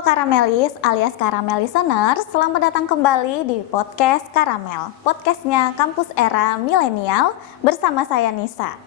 Halo Karamelis alias Karamel Listeners, selamat datang kembali di podcast Karamel, podcastnya Kampus Era Milenial bersama saya Nisa.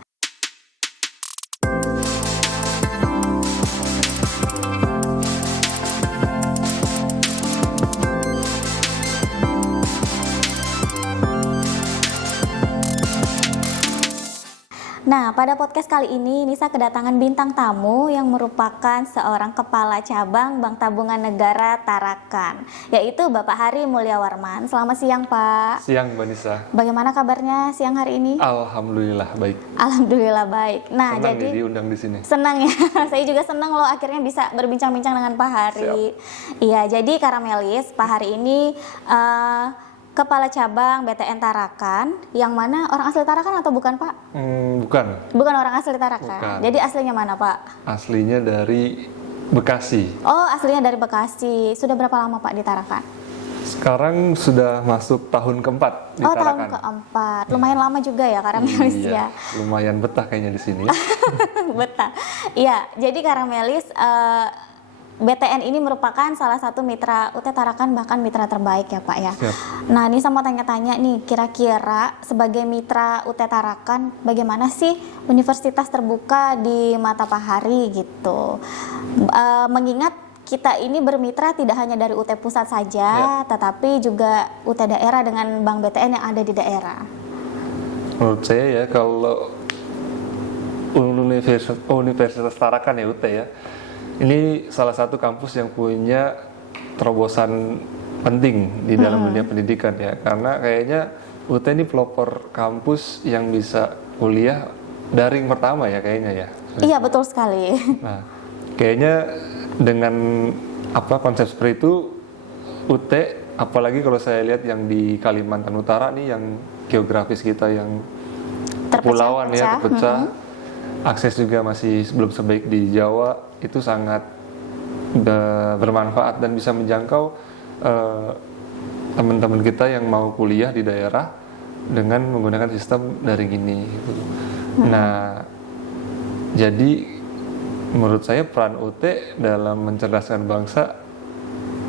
Nah, pada podcast kali ini Nisa kedatangan bintang tamu yang merupakan seorang kepala cabang Bank Tabungan Negara Tarakan, yaitu Bapak Hari Mulyawarman. Selamat siang, Pak. Siang, Mbak Nisa. Bagaimana kabarnya siang hari ini? Alhamdulillah baik. Alhamdulillah baik. Nah, senang jadi diundang di sini. Senang ya. Saya juga senang loh akhirnya bisa berbincang-bincang dengan Pak Hari. Iya, jadi Karamelis, Pak Hari ini Kepala Cabang BTN Tarakan, yang mana orang asli Tarakan atau bukan, Pak? Bukan. Bukan orang asli Tarakan. Bukan. Jadi aslinya mana, Pak? Aslinya dari Bekasi. Oh, aslinya dari Bekasi. Sudah berapa lama, Pak, di Tarakan? Sekarang sudah masuk tahun keempat di Tarakan. Tahun keempat. Lumayan lama juga ya, Karamelis ya. Lumayan betah kayaknya di sini. Betah. Iya, jadi Karamelis, BTN ini merupakan salah satu mitra UT Tarakan, bahkan mitra terbaik ya, Pak ya. Siap. Nah, ini saya mau tanya-tanya nih, kira-kira sebagai mitra UT Tarakan, bagaimana sih universitas terbuka di mata Pak Hari gitu? Mengingat kita ini bermitra tidak hanya dari UT pusat saja, tetapi juga UT daerah dengan bank BTN yang ada di daerah. Menurut saya ya, kalau Universitas Tarakan ya, UT ya, ini salah satu kampus yang punya terobosan penting di dalam dunia pendidikan ya, karena kayaknya UT ini pelopor kampus yang bisa kuliah daring pertama ya kayaknya ya. Iya, betul sekali. Nah, kayaknya dengan konsep seperti itu UT, apalagi kalau saya lihat yang di Kalimantan Utara nih, yang geografis kita yang kepulauan ya, terpecah, akses juga masih belum sebaik di Jawa, itu sangat bermanfaat dan bisa menjangkau teman-teman kita yang mau kuliah di daerah dengan menggunakan sistem daring ini gitu. Nah, jadi menurut saya peran UT dalam mencerdaskan bangsa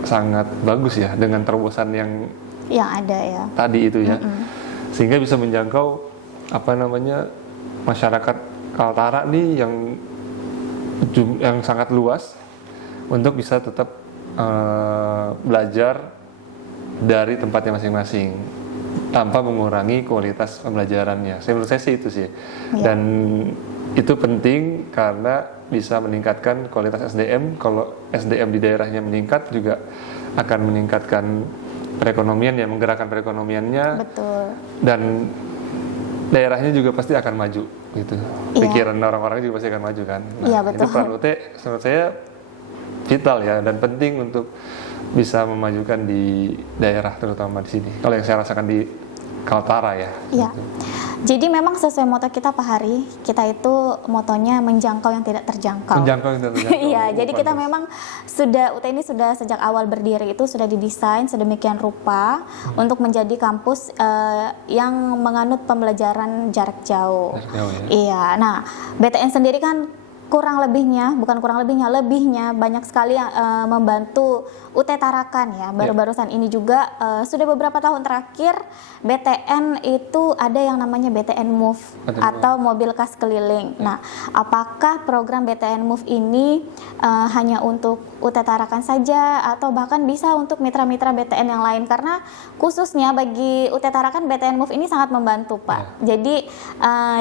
sangat bagus ya, dengan terobosan yang ada ya tadi itu ya, sehingga bisa menjangkau masyarakat Kaltara nih yang sangat luas untuk bisa tetap belajar dari tempatnya masing-masing tanpa mengurangi kualitas pembelajarannya. Menurut saya sih itu sih. Dan itu penting karena bisa meningkatkan kualitas SDM. Kalau SDM di daerahnya meningkat, juga akan meningkatkan perekonomian ya, menggerakkan perekonomiannya. Betul. Dan daerahnya juga pasti akan maju gitu. Pikiran orang-orang juga pasti akan maju kan. Nah, betul. itu peran UT menurut saya vital ya, dan penting untuk bisa memajukan di daerah, terutama di sini. Kalau yang saya rasakan di Kaltara ya. Iya. Gitu. Jadi memang sesuai moto kita Pak Hari, kita itu motonya menjangkau yang tidak terjangkau. Menjangkau yang tidak terjangkau. Iya, jadi kita memang UT ini sudah sejak awal berdiri itu sudah didesain sedemikian rupa untuk menjadi kampus yang menganut pembelajaran jarak jauh. Jarak jauh ya. Iya. Nah, BTN sendiri kan lebihnya banyak sekali yang membantu UT Tarakan ya. Baru-barusan ini juga sudah beberapa tahun terakhir BTN itu ada yang namanya BTN Move atau mobil kas keliling. Nah, apakah program BTN Move ini hanya untuk UT Tarakan saja atau bahkan bisa untuk mitra-mitra BTN yang lain? Karena khususnya bagi UT Tarakan BTN Move ini sangat membantu, Pak. Jadi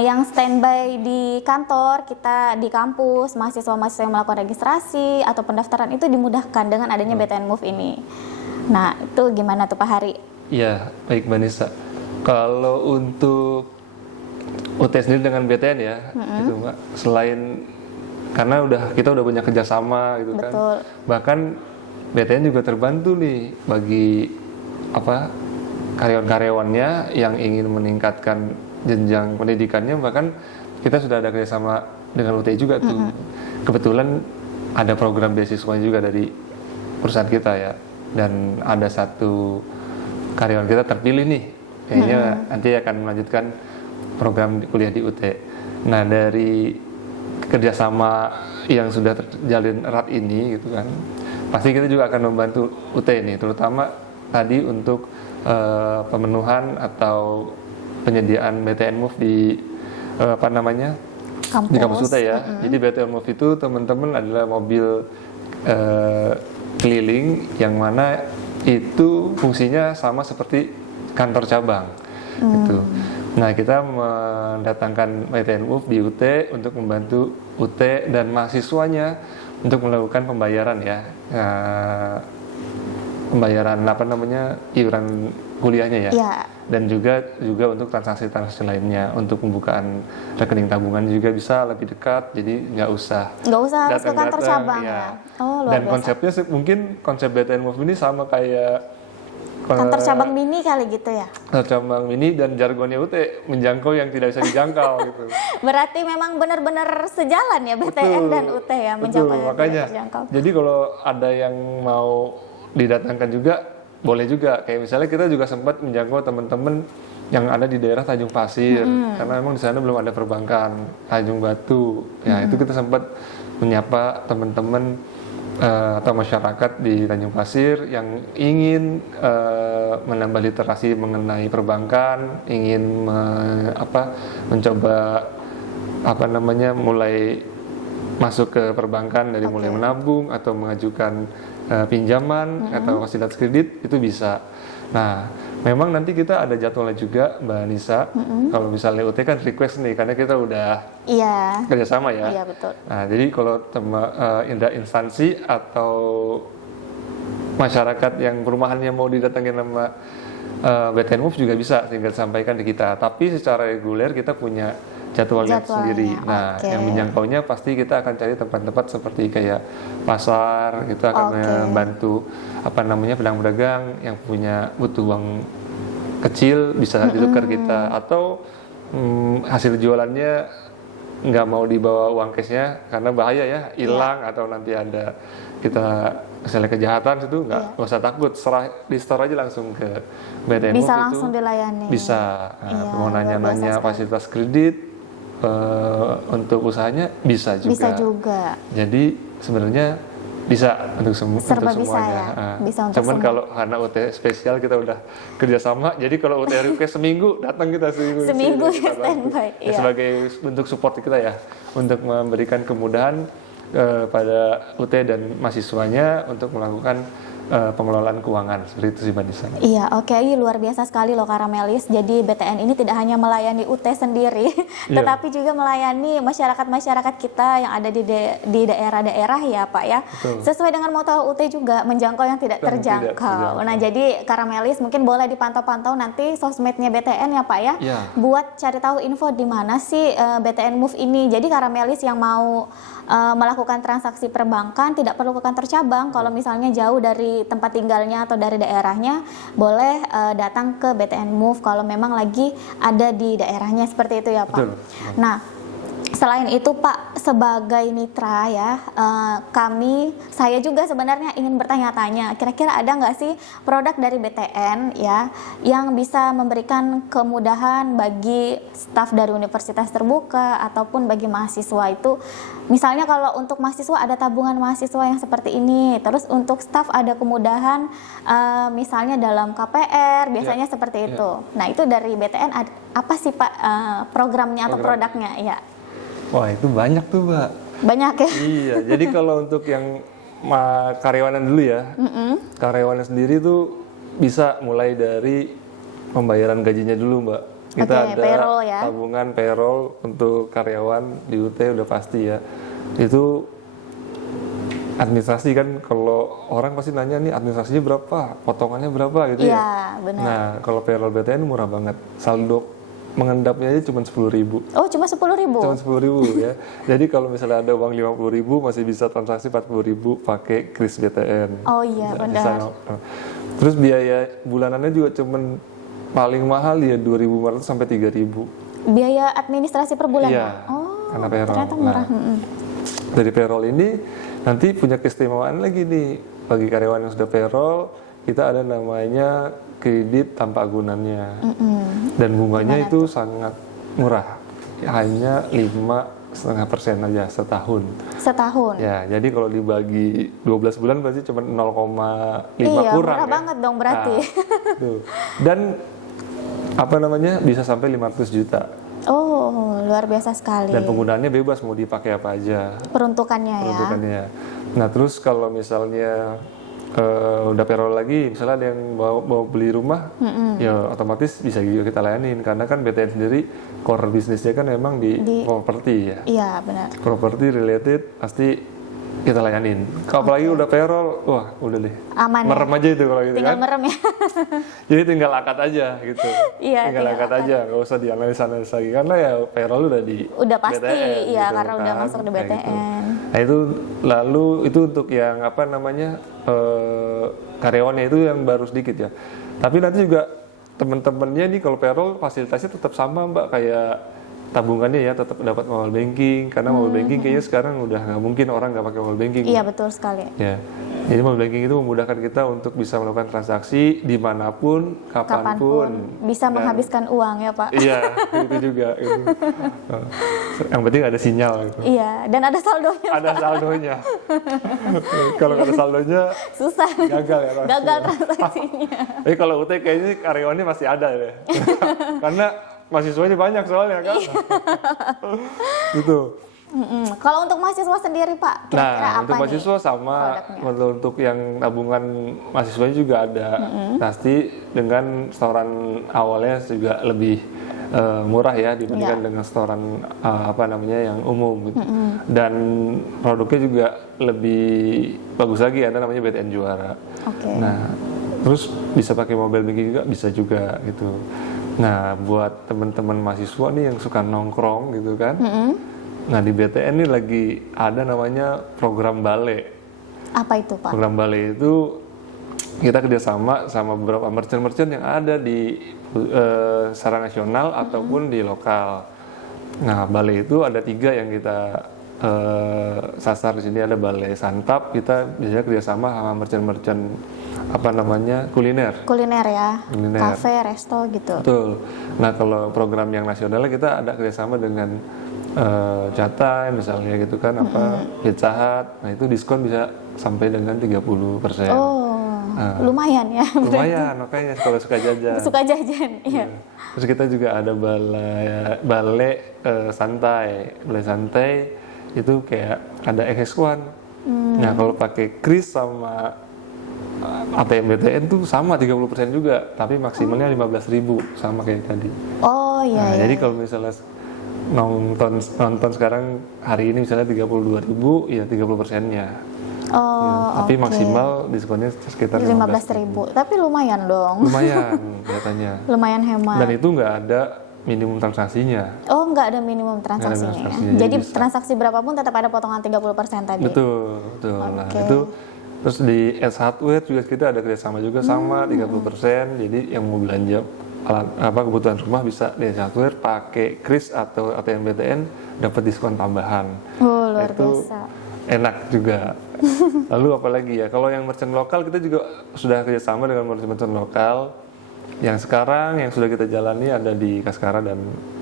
yang standby di kantor kita di kampus, mahasiswa-mahasiswa yang melakukan registrasi atau pendaftaran itu dimudahkan dengan adanya BTN Move ini. Nah, itu gimana tuh Pak Hari? Iya, baik Mbak Nisa. Kalau untuk UT sendiri dengan BTN ya, gitu Mbak. Selain karena kita udah banyak kerjasama gitu. Betul. Kan. Bahkan BTN juga terbantu nih bagi karyawan-karyawannya yang ingin meningkatkan jenjang pendidikannya. Bahkan kita sudah ada kerjasama dengan UT juga tuh. Kebetulan ada program beasiswa juga dari perusahaan kita ya, dan ada satu karyawan kita terpilih nih, kayaknya nanti akan melanjutkan program kuliah di UT. Nah, dari kerjasama yang sudah terjalin erat ini gitu kan, pasti kita juga akan membantu UT nih, terutama tadi untuk pemenuhan atau penyediaan BTN Move di apa namanya di kampus UT ya. Jadi BTN Move itu teman-teman adalah mobil keliling yang mana itu fungsinya sama seperti kantor cabang gitu. Nah, kita mendatangkan BTN Move di UT untuk membantu UT dan mahasiswanya untuk melakukan pembayaran ya, pembayaran apa namanya iuran kuliahnya ya, dan juga untuk transaksi lainnya, untuk pembukaan rekening tabungan juga bisa lebih dekat, jadi nggak usah harus ke kantor cabang ya. Oh, luar dan biasa. konsepnya mungkin konsep BTN Move ini sama kayak kantor cabang mini kali gitu ya. Kantor cabang mini, dan jargonnya UT menjangkau yang tidak bisa dijangkau gitu. Berarti memang benar-benar sejalan ya BTN dan UT ya, menjangkau yang makanya. tidak terjangkau. Jadi kalau ada yang mau didatangkan juga boleh juga, kayak misalnya kita juga sempat menjangkau teman-teman yang ada di daerah Tanjung Pasir, karena memang di sana belum ada perbankan, Tanjung Batu. Ya, itu kita sempat menyapa teman-teman atau masyarakat di Tanjung Pasir yang ingin menambah literasi mengenai perbankan, ingin mencoba mulai masuk ke perbankan dari mulai menabung atau mengajukan pinjaman atau fasilitas kredit, itu bisa. Nah, memang nanti kita ada jadwalnya juga, Mbak Nisa. Kalau misalnya UT kan request nih, karena kita udah kerjasama ya. Iya, betul. Nah, jadi kalau instansi atau masyarakat yang perumahannya mau didatangin sama BTN Move juga bisa tinggal sampaikan ke kita. Tapi secara reguler kita punya jadwalnya sendiri. Nah, yang menjangkaunya pasti kita akan cari tempat-tempat seperti kayak pasar, kita akan membantu pedagang-pedagang yang butuh uang kecil bisa ditukar kita, atau hasil jualannya nggak mau dibawa uang cashnya karena bahaya ya, hilang atau nanti ada kita misalnya kejahatan, itu nggak usah takut, di store aja langsung ke BTN Move, bisa langsung dilayani. Bisa. Mau nanya-nanya fasilitas kredit untuk usahanya bisa juga. Bisa juga. Jadi sebenarnya bisa untuk semuanya. Ya? Bisa untuk cuman semua. Kalau karena UT spesial kita udah kerjasama, jadi kalau UT request seminggu datang kita seminggu ya standby. Ya, sebagai bentuk support kita ya, untuk memberikan kemudahan pada UT dan mahasiswanya untuk melakukan pengelolaan keuangan, seperti itu sih Mbak Nisa. Iya, oke, luar biasa sekali loh Karamelis. Jadi BTN ini tidak hanya melayani UT sendiri, tetapi juga melayani masyarakat-masyarakat kita yang ada di daerah-daerah ya Pak ya. Betul. Sesuai dengan moto UT juga, menjangkau yang tidak terjangkau. Nah, jadi Karamelis mungkin boleh dipantau-pantau nanti sosmednya BTN ya Pak ya, buat cari tahu info di mana sih BTN Move ini. Jadi Karamelis yang mau melakukan transaksi perbankan tidak perlu ke kantor cabang. Kalau misalnya jauh dari tempat tinggalnya atau dari daerahnya, boleh datang ke BTN Move kalau memang lagi ada di daerahnya, seperti itu ya Pak. Betul. Nah, selain itu Pak, sebagai mitra ya, saya juga sebenarnya ingin bertanya-tanya, kira-kira ada nggak sih produk dari BTN ya yang bisa memberikan kemudahan bagi staf dari universitas terbuka ataupun bagi mahasiswa itu. Misalnya kalau untuk mahasiswa ada tabungan mahasiswa yang seperti ini, terus untuk staf ada kemudahan misalnya dalam KPR, biasanya seperti itu. Nah, itu dari BTN apa sih Pak programnya atau produknya ya? Wah, itu banyak tuh Mbak. Banyak ya? Iya, jadi kalau untuk yang karyawanan dulu ya, karyawanan sendiri tuh bisa mulai dari pembayaran gajinya dulu Mbak. Kita ada payroll ya? Tabungan payroll untuk karyawan di UT udah pasti ya. Itu administrasi kan, kalau orang pasti nanya nih administrasinya berapa, potongannya berapa gitu ya. Iya, benar. Nah, kalau payroll BTN murah banget, saldo mengendapnya aja cuma 10.000. Oh, cuma 10.000? Cuma 10.000 ya. Jadi kalau misalnya ada uang 50.000 masih bisa transaksi 40.000 pakai kris BTN. Oh iya, benar. Terus biaya bulanannya juga cuma paling mahal ya 2.500 sampai 3.000. Biaya administrasi per bulan? Iya. Oh, karena payroll. ternyata murah. Dari payroll ini nanti punya keistimewaan lagi nih bagi karyawan yang sudah payroll, kita ada namanya kredit tanpa agunannya. Dan bunganya itu sangat murah, hanya 5 0,5% aja setahun. Setahun. Ya, jadi kalau dibagi 12 bulan berarti cuma 0,5 Iya, kurang murah ya. banget dong berarti. Nah, tuh. Dan bisa sampai 500 juta. Oh, luar biasa sekali. Dan penggunaannya bebas, mau dipakai apa aja Peruntukannya ya. peruntukannya. Nah, terus kalau misalnya udah payroll lagi, misalnya ada yang mau beli rumah, ya otomatis bisa juga kita layanin karena kan BTN sendiri core bisnisnya kan memang di properti ya. Iya, benar. Property related pasti kita layanin. Kalau apalagi udah payroll, wah udah deh. Aman. Merem aja itu kalau gitu Tinggal kan. merem ya. Jadi tinggal akad aja gitu. Iya, tinggal akad aja, nggak usah dianalisa lagi karena ya payroll udah di Udah pasti, BTN, iya gitu karena udah kan, masuk di kayak gitu. BTN. Nah itu lalu itu untuk yang karyawannya itu yang baru sedikit ya. Tapi nanti juga teman-temannya nih kalau payroll fasilitasnya tetap sama Mbak, kayak tabungannya ya tetap dapat mobile banking karena mobile banking kayaknya sekarang udah nggak mungkin orang nggak pakai mobile banking. Iya, betul sekali. Ya, jadi mobile banking itu memudahkan kita untuk bisa melakukan transaksi dimanapun, kapanpun. Bisa menghabiskan uang ya Pak. Iya, itu juga. Gitu. Yang penting ada sinyal. Gitu. Iya, dan ada saldonya. Ada saldonya. Kalau nggak ada saldonya, Susah. gagal ya. Pasti. Gagal transaksinya. Tapi kalau UT kayaknya karyawannya masih ada ya. Karena mahasiswanya banyak soalnya kan. Gitu. Kalau untuk mahasiswa sendiri Pak, kira-kira Nah, apa untuk mahasiswa sama, produknya? untuk yang tabungan mahasiswanya juga ada. Pasti dengan setoran awalnya juga lebih murah ya dibandingkan dengan setoran yang umum gitu. Dan produknya juga lebih bagus lagi, ada namanya BTN Juara. Oke. Nah, terus bisa pakai mobile banking juga, bisa juga gitu. Nah, buat teman-teman mahasiswa nih yang suka nongkrong gitu kan. Nah, di BTN ini lagi ada namanya program Bale. Apa itu Pak? Program Bale itu kita kerjasama sama beberapa merchant-merchant yang ada di secara nasional ataupun di lokal. Nah, Bale itu ada 3 yang kita sasar di sini. Ada Bale Santap, kita biasanya kerjasama sama merchant-merchant kuliner. Kuliner ya, Kuliner. kafe, resto gitu. Betul. Nah, kalau program yang nasionalnya kita ada kerjasama dengan Jatah misalnya gitu kan, Pizza Hut. Nah, itu diskon bisa sampai dengan 30%. Oh, lumayan ya. Lumayan, makanya kalau suka jajan. Suka jajan, iya. Terus kita juga ada bale santai. Bale santai itu kayak ada XX1. Nah, kalau pakai kris sama ATM BTN tuh sama 30% juga, tapi maksimalnya 15.000 sama kayak tadi. Oh iya. Nah, jadi kalau misalnya nonton sekarang hari ini misalnya 32.000, ya 30%-nya. Oh, Tapi oke. maksimal diskonnya sekitar 15.000. Tapi lumayan dong. Lumayan katanya. Lumayan hemat. Dan itu nggak ada minimum transaksinya. Oh, nggak ada minimum transaksinya ya. transaksinya, Jadi bisa. transaksi berapapun tetap ada potongan 30% tadi. Betul. Nah, Oke. itu terus di S Hardware juga kita ada kerjasama juga sama 30%. Jadi yang mau belanja kebutuhan rumah bisa di S Hardware pakai kris atau ATM BTN dapat diskon tambahan. Oh, luar Itu biasa. enak juga. Lalu apalagi ya, kalau yang merchant lokal kita juga sudah kerjasama dengan merchant lokal. Yang sekarang yang sudah kita jalani ada di Kaskara dan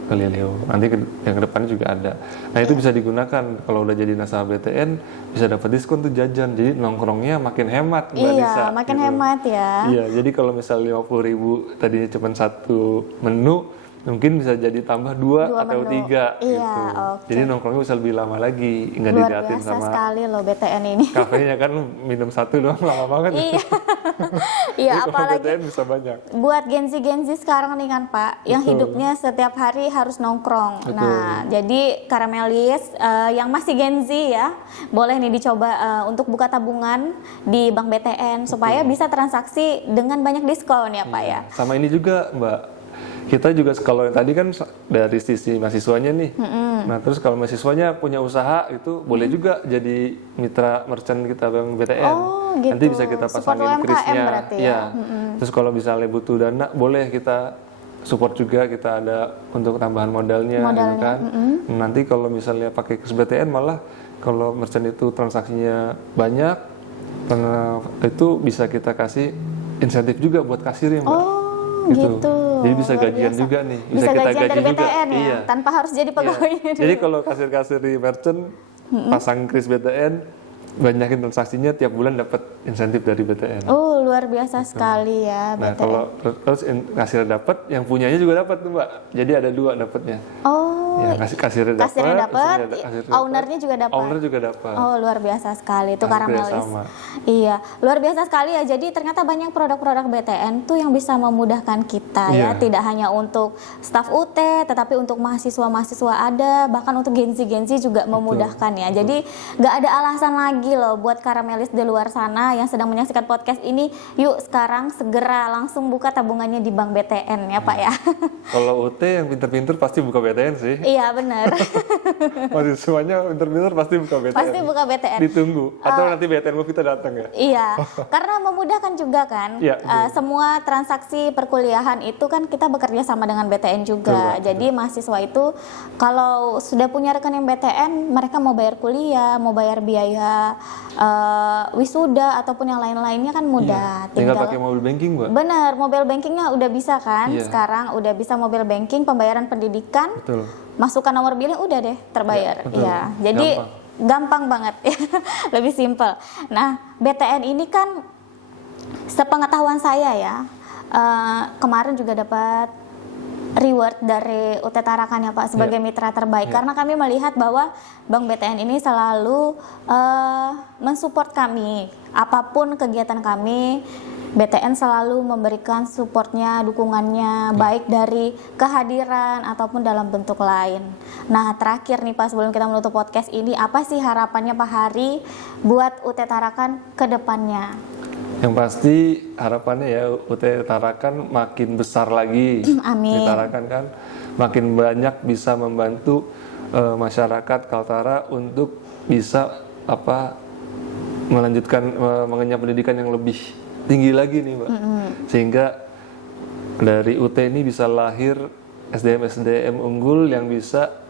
Galileo. Nanti yang kedepannya juga ada. Nah, itu bisa digunakan kalau udah jadi nasabah BTN, bisa dapat diskon tuh jajan. Jadi nongkrongnya makin hemat Mbak Iya, Nisa, makin gitu. hemat ya. Iya, jadi kalau misal 50.000 tadinya cuma 1 menu, mungkin bisa jadi tambah 2 atau menu. 3 Iya, gitu. oke. Jadi nongkrongnya bisa lebih lama lagi, nggak Luar diliatin biasa sama sekali loh BTN ini. kafenya kan minum 1 doang lama banget. Iya. Iya, Jadi kalau apalagi BTN bisa banyak. buat Gen Z sekarang nih kan Pak, yang Betul. hidupnya setiap hari harus nongkrong. Betul. Nah, jadi Karamelis yang masih Gen Z ya, boleh nih dicoba untuk buka tabungan di Bank BTN supaya bisa transaksi dengan banyak diskon ya Pak ya. Sama ini juga Mbak, kita juga kalau yang tadi kan dari sisi mahasiswanya nih. Nah, terus kalau mahasiswanya punya usaha itu boleh juga jadi mitra merchant kita Bank BTN. Oh, gitu. Nanti bisa kita Support pasangin UMKM krisnya. berarti ya? Iya. Terus kalau misalnya butuh dana, boleh kita support juga, kita ada untuk tambahan modalnya gitu kan. Nanti kalau misalnya pakai kris BTN malah kalau merchant itu transaksinya banyak, itu bisa kita kasih insentif juga buat kasirnya Mbak. Oh, gitu. Jadi bisa Luar gajian biasa. juga nih. Bisa kita gajian dari gaji juga. BTN ya, Iya. tanpa harus jadi pegawai. Iya. Jadi kalau kasir-kasir di merchant pasang kris BTN, banyakin transaksinya tiap bulan dapat insentif dari BTN. Oh, luar biasa sekali ya Nah, BTN. kalau terus kasir dapat, yang punyanya juga dapat tuh, Mbak. Jadi ada 2 dapatnya. Oh, Ya, kasirnya dapat, kasirnya dapat, kasirnya ownernya juga dapat. Owner juga dapat. Oh, luar biasa sekali itu Hampir Karamelis. sama. Iya, luar biasa sekali ya. Jadi ternyata banyak produk-produk BTN tuh yang bisa memudahkan kita ya. Iya. Tidak hanya untuk staf UT, tetapi untuk mahasiswa-mahasiswa ada, bahkan untuk Gen Z juga memudahkan ya. Jadi nggak ada alasan lagi loh buat Karamelis di luar sana yang sedang menyaksikan podcast ini. Yuk sekarang segera langsung buka tabungannya di Bank BTN ya Pak ya. Kalau UT yang pinter-pinter pasti buka BTN sih. Iya benar. Masih semuanya pinter-pinter pasti buka BTN. Pasti buka BTN. Ditunggu. Atau nanti BTN mau kita datang ya. Iya, karena memudahkan juga kan. Iya, semua transaksi perkuliahan itu kan kita bekerja sama dengan BTN juga. Betul, Jadi mahasiswa itu kalau sudah punya rekening BTN, mereka mau bayar kuliah, mau bayar biaya wisuda ataupun yang lain-lainnya kan mudah. Iya. Tinggal pakai mobile banking, Mbak. Bener, mobile bankingnya udah bisa kan. Iya. Sekarang udah bisa mobile banking, pembayaran pendidikan. Betul. Masukkan nomor billing udah deh terbayar. Ya, betul. Iya. Jadi gampang banget. Lebih simpel. Nah, BTN ini kan sepengetahuan saya ya, kemarin juga dapat reward dari UT Tarakan ya Pak sebagai mitra terbaik karena kami melihat bahwa Bank BTN ini selalu mensupport kami apapun kegiatan kami. BTN selalu memberikan supportnya, dukungannya, baik dari kehadiran ataupun dalam bentuk lain. Nah, terakhir nih Pak, sebelum kita menutup podcast ini, apa sih harapannya Pak Hari buat UT Tarakan ke depannya? Yang pasti harapannya ya UT Tarakan makin besar lagi. Amin. Di Tarakan kan makin banyak bisa membantu masyarakat Kaltara untuk bisa melanjutkan mengenyam pendidikan yang lebih tinggi lagi nih, Mbak. Sehingga dari UT ini bisa lahir SDM unggul yang bisa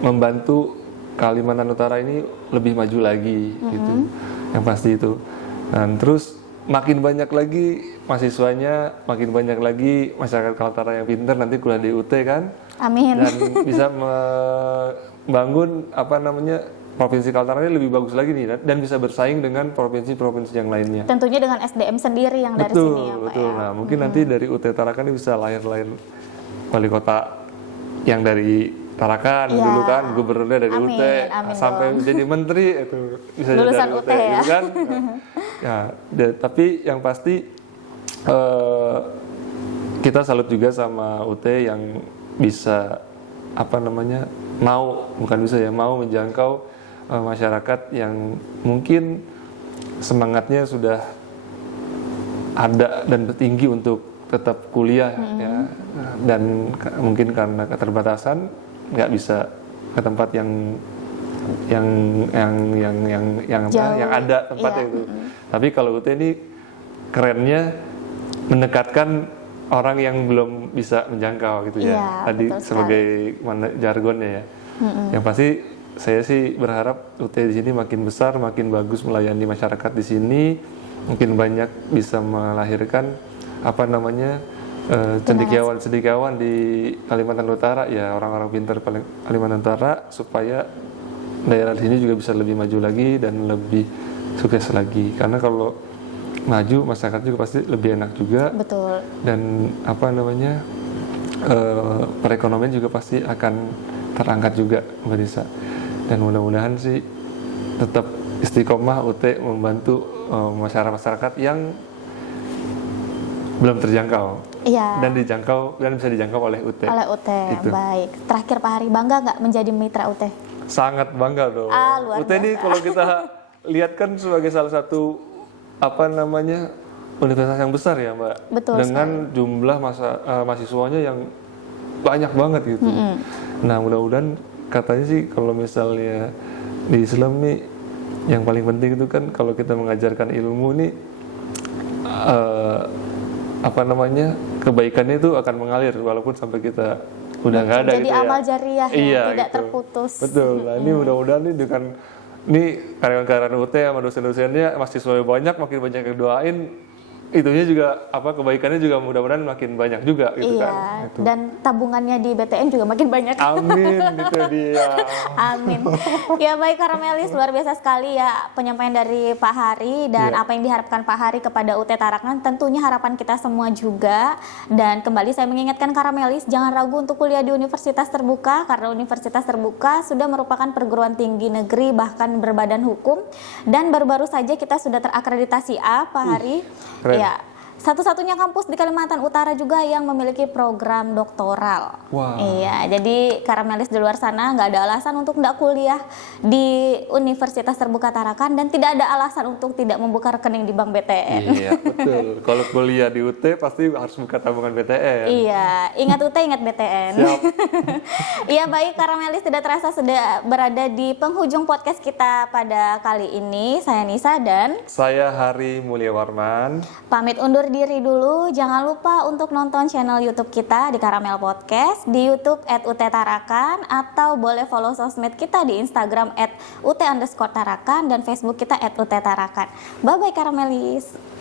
membantu Kalimantan Utara ini lebih maju lagi gitu. Yang pasti itu. Dan terus makin banyak lagi mahasiswanya, makin banyak lagi masyarakat Kaltara yang pintar nanti kuliah di UT kan. Amin. Dan bisa membangun Provinsi Kaltara ini lebih bagus lagi nih dan bisa bersaing dengan provinsi-provinsi yang lainnya. Tentunya dengan SDM sendiri yang dari sini ya Pak. Betul. Nah, mungkin nanti dari UT Tarakan ini bisa lahir wali kota yang dari Tarakan dulu kan, gubernurnya dari UT sampai menjadi menteri itu bisa lulusan dari UT ya. gitu kan. Tapi yang pasti kita salut juga sama UT yang bisa mau menjangkau masyarakat yang mungkin semangatnya sudah ada dan tinggi untuk tetap kuliah ya, dan mungkin karena keterbatasan nggak bisa ke tempat yang ada tempatnya itu. Tapi kalau UT ini kerennya mendekatkan orang yang belum bisa menjangkau gitu ya. Tadi sebagai jargonnya ya. Yang pasti saya sih berharap UT di sini makin besar, makin bagus melayani masyarakat di sini, mungkin banyak bisa melahirkan cendekiawan di Kalimantan Utara ya, orang-orang pintar Kalimantan Utara supaya daerah di sini juga bisa lebih maju lagi dan lebih sukses lagi. Karena kalau maju masyarakat juga pasti lebih enak juga. Betul. Dan perekonomian juga pasti akan terangkat juga Mbak Disa. Dan mudah-mudahan sih tetap istiqomah UT membantu masyarakat yang belum terjangkau. Iya. Dan bisa dijangkau oleh UT. Oleh UT. Gitu. Baik. Terakhir Pak Hari, bangga nggak menjadi mitra UT? Sangat bangga dong. Luar UT ini kalau kita lihat kan sebagai salah satu universitas yang besar ya Mbak. Betul. Dengan jumlah mahasiswanya yang banyak banget gitu. Nah mudah-mudahan katanya sih kalau misalnya di Islam nih yang paling penting itu kan kalau kita mengajarkan ilmu nih kebaikannya itu akan mengalir walaupun sampai kita udah nggak ada jadi gitu amal ya. jariah Iya, tidak gitu. terputus. Betul. Nah ini mudah-mudahan nih dengan karyawan-karyawan UT sama dosen-dosennya mahasiswa banyak, makin banyak yang doain, itunya juga kebaikannya juga mudah-mudahan makin banyak juga gitu Iya, kan. Itu. dan tabungannya di BTN juga makin banyak. Amin, itu dia. Amin. Ya baik Karamelis, luar biasa sekali ya penyampaian dari Pak Hari dan Iya. apa yang diharapkan Pak Hari kepada UT Tarakan, tentunya harapan kita semua juga. Dan kembali saya mengingatkan Karamelis, jangan ragu untuk kuliah di Universitas Terbuka, karena Universitas Terbuka sudah merupakan perguruan tinggi negeri bahkan berbadan hukum, dan baru-baru saja kita sudah terakreditasi A, Pak Hari. keren. Ya. Satu-satunya kampus di Kalimantan Utara juga yang memiliki program doktoral. Wah. Iya, jadi Karamelis di luar sana nggak ada alasan untuk nggak kuliah di Universitas Terbuka Tarakan dan tidak ada alasan untuk tidak membuka rekening di Bank BTN. Iya, betul. Kalau kuliah di UT pasti harus buka tabungan BTN. Iya, ingat UT, ingat BTN. Siap. Iya baik, Karamelis tidak terasa sudah berada di penghujung podcast kita pada kali ini. Saya Nisa dan Saya Hari Mulyawarman. pamit undur diri dulu. Jangan lupa untuk nonton channel YouTube kita di Karamel Podcast, di YouTube @UT_Tarakan, atau boleh follow sosmed kita di Instagram @UT_Tarakan dan Facebook kita @UT_Tarakan. Bye bye Karamelis.